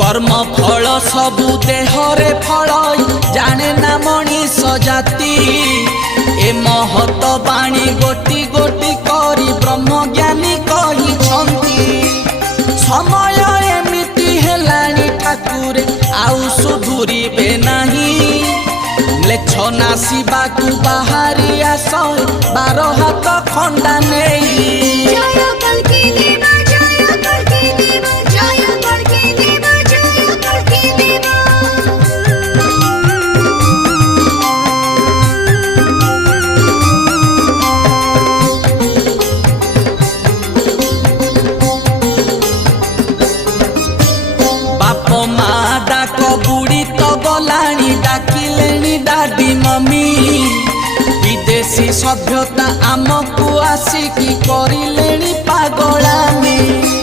कर्म फल सबु देहरे फल जाने ना मनीष जाति ए महत बाणी गोटी गोटी करी ब्रह्मज्ञानी कही समय एमिति हेलानी ठाकुर आउ सुधुरिबे नहीं लेछ नासिबाकू बाहारी आस 12 हाथ खंडा नहीं डाडी मम्मी विदेशी सभ्यता आमको आसिकी करिलेनी पागलामी।